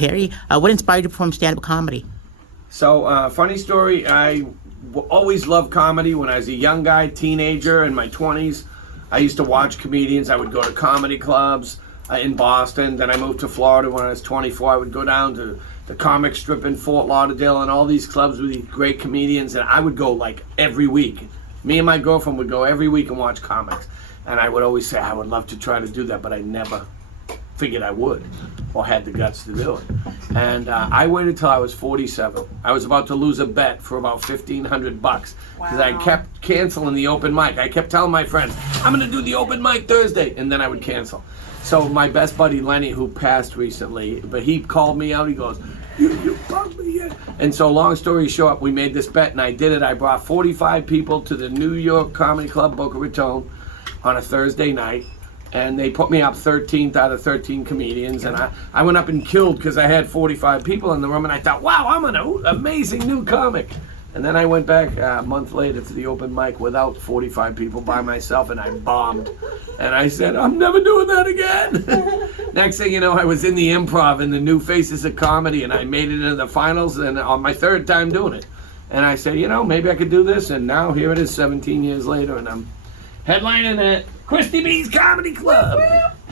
Perry, what inspired you to perform stand-up comedy? So, funny story, always loved comedy. When I was a young guy, teenager, in my 20s, I used to watch comedians. I would go to comedy clubs in Boston. Then I moved to Florida when I was 24. I would go down to the comic strip in Fort Lauderdale and all these clubs with these great comedians. And I would go like every week. Me and my girlfriend would go every week and watch comics. And I would always say, I would love to try to do that, but I never figured I would or had the guts to do it. And I waited till I was 47. I was about to lose a bet for about $1,500 because I kept canceling the open mic. I kept telling my friends, I'm going to do the open mic Thursday, and then I would cancel. So my best buddy Lenny, who passed recently, but he called me out. He goes, you bugged me yet? And so long story short, we made this bet, and I did it. I brought 45 people to the New York Comedy Club, Boca Raton, on a Thursday night. And they put me up 13th out of 13 comedians, and I went up and killed because I had 45 people in the room, and I thought, wow, I'm an amazing new comic. And then I went back a month later to the open mic without 45 people by myself, and I bombed. And I said, I'm never doing that again. Next thing you know, I was in the Improv in the New Faces of Comedy, and I made it into the finals, and on my third time doing it. And I said, maybe I could do this, and now here it is 17 years later, and I'm headlining at Cristy B's Comedy Club.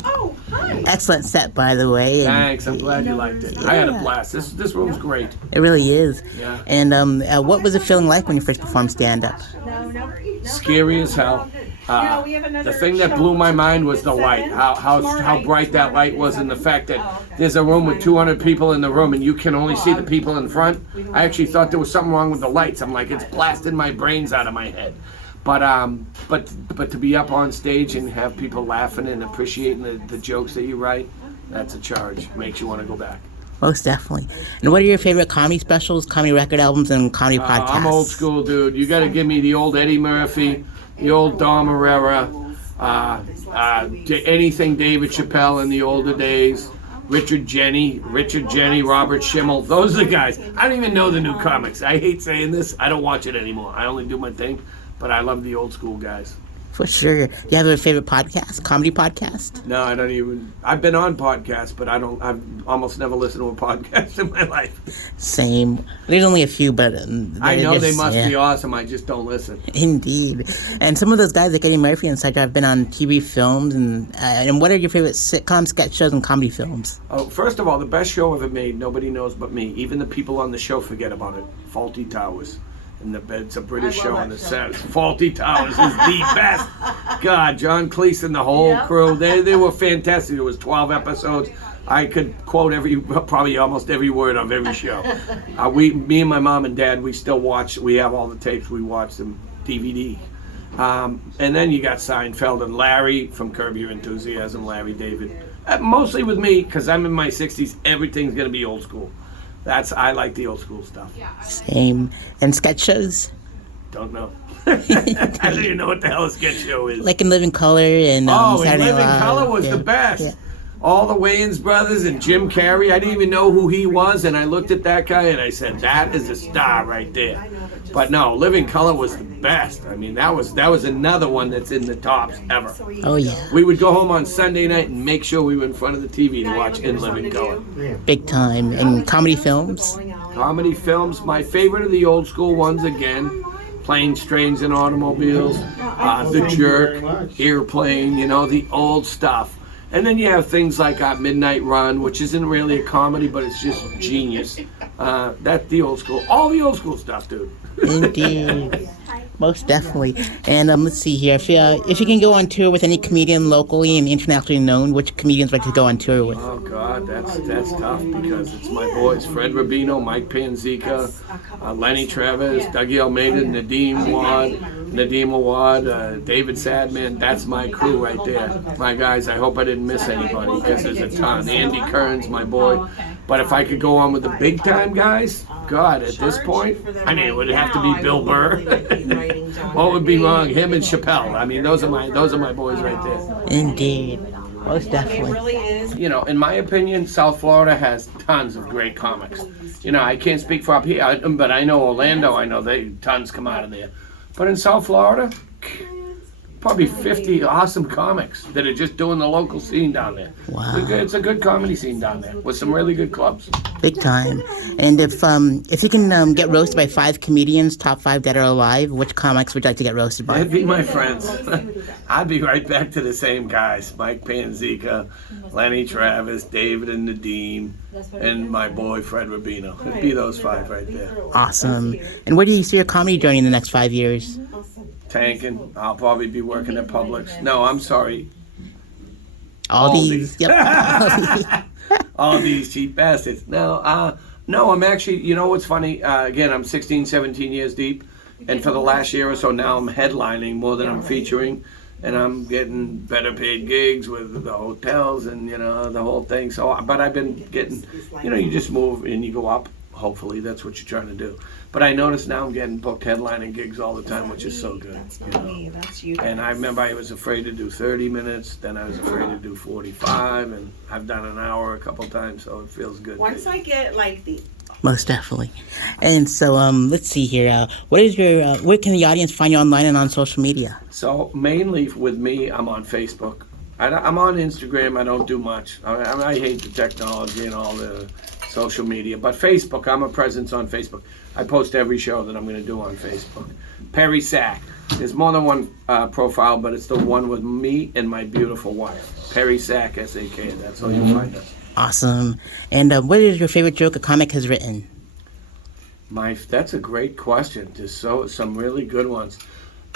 Oh, hi. Excellent set, by the way. Thanks, I'm glad you liked it. I had a blast. This room's great. It really is. Yeah. And what was it feeling like when you first performed stand-up? Scary as hell. The thing that blew my mind was the light, how bright that light was, and the fact that there's a room with 200 people in the room and you can only see the people in front. I actually thought there was something wrong with the lights. I'm like, it's blasting my brains out of my head. But to be up on stage and have people laughing and appreciating the jokes that you write, that's a charge. Makes you want to go back. Most definitely. And what are your favorite comedy specials, comedy record albums, and comedy podcasts? I'm old school, dude. You got to give me the old Eddie Murphy, the old Dom Herrera, anything David Chappelle in the older days, Richard Jenny, Robert Schimmel. Those are the guys. I don't even know the new comics. I hate saying this. I don't watch it anymore. I only do my thing. But I love the old school guys. For sure. Do you have a favorite podcast, comedy podcast? No, I don't even. I've been on podcasts, but I've almost never listened to a podcast in my life. Same. There's only a few, but I know they must be awesome. I just don't listen. Indeed. And some of those guys like Eddie Murphy and such have been on TV films. And what are your favorite sitcom sketch shows and comedy films? Oh, first of all, the best show ever made. Nobody knows but me. Even the people on the show forget about it. Fawlty Towers. It's a British show on the set. Fawlty Towers is the best. God, John Cleese and the whole crew, they were fantastic. It was 12 episodes. I could quote probably almost every word of every show. Me and my mom and dad, we still watch. We have all the tapes. We watch them DVD. And then you got Seinfeld and Larry from Curb Your Enthusiasm, Larry David. Mostly with me, because I'm in my 60s. Everything's going to be old school. I like the old school stuff. Same. And sketch shows? Don't know. I don't even know what the hell a sketch show is. Like In Living Color and In Living Color was the best. Yeah. All the Wayans brothers and Jim Carrey. I didn't even know who he was, and I looked at that guy and I said, that is a star right there. But no, Living Color was the best. I mean, that was another one that's in the tops ever. Oh, yeah. We would go home on Sunday night and make sure we were in front of the TV to watch In Living Color. Big time. And comedy films? Comedy films, my favorite are the old school ones again. Planes, Trains, and Automobiles, The Jerk, Airplane, the old stuff. And then you have things like Midnight Run, which isn't really a comedy, but it's just genius. That's the old school. All the old school stuff, dude. Indeed. Most definitely. And let's see here. If you can go on tour with any comedian locally and internationally known, which comedians would like to go on tour with? Oh, God, that's tough because it's my boys, Fred Rubino, Mike Panzica, Lenny Travis, Dougie Almeida, Nadeem Awad, David Sadman. That's my crew right there. My guys, I hope I didn't miss anybody because there's a ton. Andy Kearns, my boy. But if I could go on with the big time guys, God, at this point, I mean, it would have to be Bill Burr. What would be wrong? Him and Chappelle. I mean, those are my boys right there. Indeed. Most definitely. In my opinion, South Florida has tons of great comics. I can't speak for up here, but I know Orlando, tons come out of there. But in South Florida, probably 50 awesome comics that are just doing the local scene down there. Wow. It's a good comedy scene down there with some really good clubs. Big time. And if you can get roasted by 5 comedians, top 5 dead or alive, which comics would you like to get roasted by? That'd be my friends. I'd be right back to the same guys: Mike Panzica, Lenny Travis, David and Nadeem, and my boy Fred Rubino. It'd be those 5 right there. Awesome. And where do you see your comedy journey in the next 5 years? Tanking. I'll probably be working at Publix. No, I'm sorry. Aldi's. Yep. All these cheap bastards. No, I'm actually, you know what's funny? Again, I'm 16, 17 years deep. And for the last year or so now, I'm headlining more than I'm featuring. And I'm getting better paid gigs with the hotels and, the whole thing. So, but I've been getting, you just move and you go up. Hopefully, that's what you're trying to do. But I notice now I'm getting booked headlining gigs all the time, which is so good. That's not me. That's you. And I remember I was afraid to do 30 minutes, then I was afraid to do 45, and I've done an hour a couple times, so it feels good. Once I get like the Most definitely. And so let's see here. What is your? Where can the audience find you online and on social media? So mainly with me, I'm on Facebook. I'm on Instagram. I don't do much. I hate the technology and all the social media, but Facebook, I'm a presence on Facebook. I post every show that I'm going to do on Facebook. Perry Sack. There's more than one profile, but it's the one with me and my beautiful wife. Perry Sack, S-A-K. That's how you find us. Awesome. And what is your favorite joke a comic has written? That's a great question. There's some really good ones.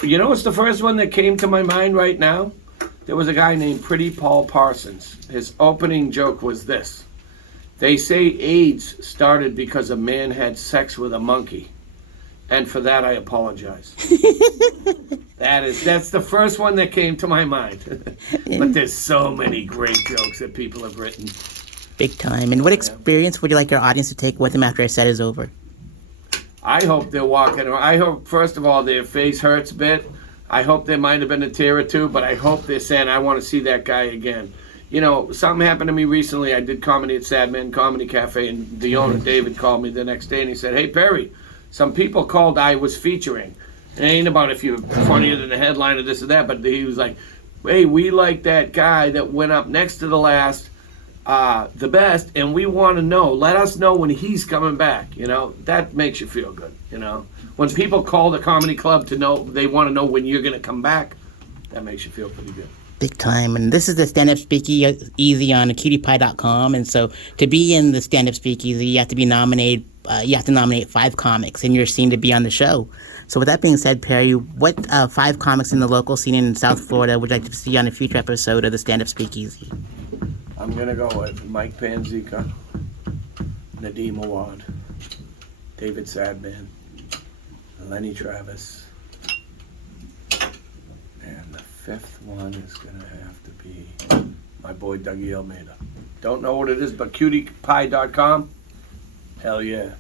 You know what's the first one that came to my mind right now? There was a guy named Pretty Paul Parsons. His opening joke was this. They say AIDS started because a man had sex with a monkey. And for that, I apologize. That's the first one that came to my mind. But there's so many great jokes that people have written. Big time. And what experience would you like your audience to take with them after a set is over? I hope they're walking around. I hope, first of all, their face hurts a bit. I hope there might have been a tear or two, but I hope they're saying, I want to see that guy again. Something happened to me recently. I did comedy at Sad Man Comedy Cafe, and the owner, David, called me the next day, and he said, hey, Perry, some people called I was featuring. It ain't about if you're funnier than the headline or this or that, but he was like, hey, we like that guy that went up next to the last, the best, and we want to know. Let us know when he's coming back. That makes you feel good. When people call the comedy club to know, they want to know when you're going to come back, that makes you feel pretty good. Big time. And this is the stand-up speakeasy on cuties.com. And so to be in the stand-up speakeasy, you have to be nominated. You have to nominate 5 comics in your scene to be on the show. So with that being said, Perry, what 5 comics in the local scene in South Florida would you like to see on a future episode of the stand-up speakeasy? I'm going to go with Mike Panzica, Nadeem Awad, David Sadman, Lenny Travis, and the 5th one is going to have to be my boy Dougie Almeida. Don't know what it is, but cutiepie.com. Hell yeah.